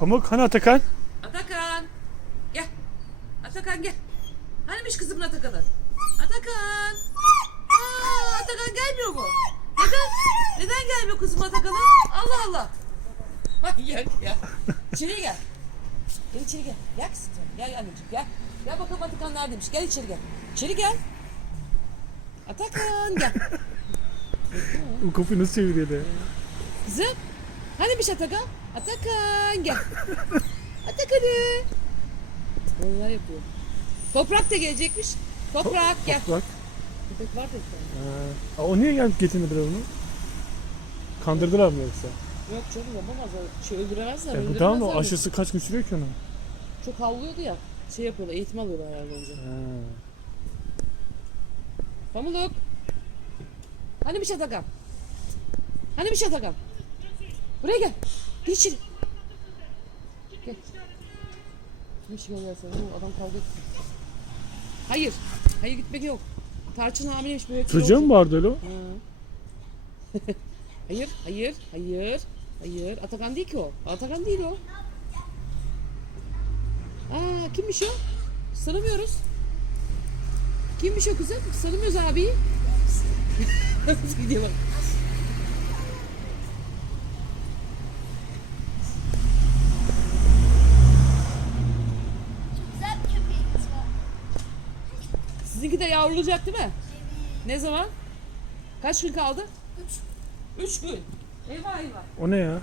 Pamuk hani Atakan? Atakan. Gel. Atakan gel. Hanimiş kızımın Atakan'ı? Atakan. Aa, Atakan gelmiyor mu? Neden? Neden gelmiyor kızım Atakan'a? Allah Allah. Manyak ya. İçeri gel. Gel içeri gel. Gel kızım. Gel anneciğim gel. Gel bakalım Atakan neredeymiş. Gel içeri gel. İçeri gel. Atakan gel. O kapıyı nasıl çeviriyor de? Kızım. Hanimiş Atakan? Atakan gel. Atakan'ı. Onlar yapıyor. Toprak da gelecekmiş. Toprak gel. Bak. Köpek var da bir tane. Aa, o niye geldi getirmediler onu? Kandırdılar mı yoksa? Yok canım yapamazlar. Şey öldüremezler. E, bu öldüremezler tamam da aşısı kaç gün sürüyor ki onun? Çok havlıyordu ya. Şey yapıyorlar, eğitim alıyorlar herhalde önce. Ha. Pamuluk. Hani bir şey Atakan? Hani bir şey Atakan? Buraya gel. Gir içeri. Gel. Bir şey gel sen. Adam kavga etti. Hayır. Hayır gitmek yok. Tarçın hamileymiş böyle. Çocuğa mı vardı öyle o? Hayır, hayır, hayır, hayır. Atakan değil ki o. Atakan değil o. Aa, kimmiş o? Sanımıyoruz. Kimmiş o kızım? Sanımıyoruz abiyi. Nasıl gidiyor bak. Güzel bir köpeğimiz var. Sizinki de yavrulacak değil mi? Ne zaman? Kaç gün kaldı? Üç. Üç gün. Eyvah eyvah. O ne ya?